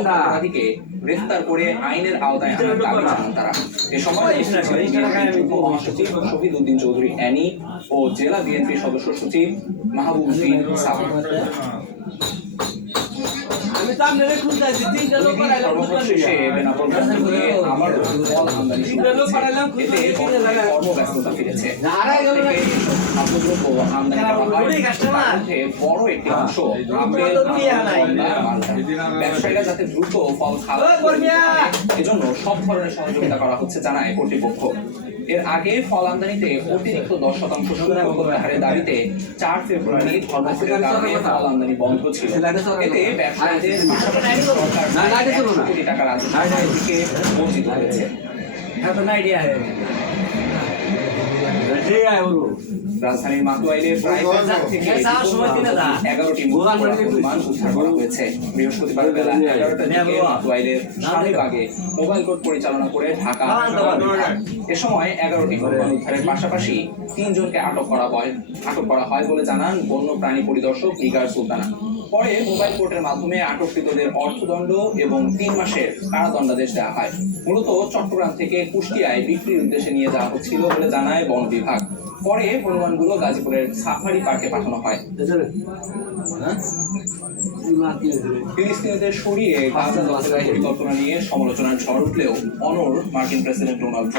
অপরাধীকে গ্রেফতার করে আইনের আওতায় আনার দাবি জানান তারা। এ সময় মহাসচিব শহীদ উদ্দিন চৌধুরী অ্যানি ও জেলা বিএনপি সদস্য সচিব মাহবুব উদ্দিন সাফি। কর্মব্যস্ততা ফিরেছে। বড় একটি অংশ ব্যবসায়ীরা যাতে দ্রুত ফল এজন্য সব ধরনের সহযোগিতা করা হচ্ছে জানায় কর্তৃপক্ষ। এর আগে ফল আমদানিতে অতিরিক্ত 10% শুল্ক প্রত্যাহারের দাবিতে 4 ফেব্রুয়ারি ধর্মঘটের কারণে ফল আমদানি বন্ধ ছিল। এতে ব্যবসায়ীদের কোটি টাকা রাজস্ব থেকে বঞ্চিত হয়েছে। রাজধানীর মাতুয়াইলের প্রায় থেকে 11টি মান উদ্ধার করা হয়েছে। বৃহস্পতিবার বেলা 11টার দিকে মাতুয়াইলের শাহীবাগে মোবাইল কোর্ট পরিচালনা করে ঢাকা। এ সময় 11টি মান উদ্ধারের পাশাপাশি 3 জনকে আটক করা হয় বলে জানান বন্য প্রাণী পরিদর্শক নিগার সুলতানা। পরে মোবাইল কোর্টের মাধ্যমে আটককৃতদের অর্থদণ্ড এবং 3 মাসের কারাদণ্ডাদেশ দেওয়া হয়। মূলত চট্টগ্রাম থেকে কুষ্টিয়ায় বিক্রির উদ্দেশ্যে নিয়ে যাওয়া হচ্ছিল বলে জানায় বন বিভাগ। পরে হনুমানগুলো গাজীপুরের সাফারি পার্কে পাঠানো হয়। ফিলিস্তিনিদের সরিয়ে গাজা দখলের পরিকল্পনা নিয়ে সমালোচনার ঝড় উঠলেও অনড় মার্কিন প্রেসিডেন্ট ডোনাল্ড ট্রাম্প।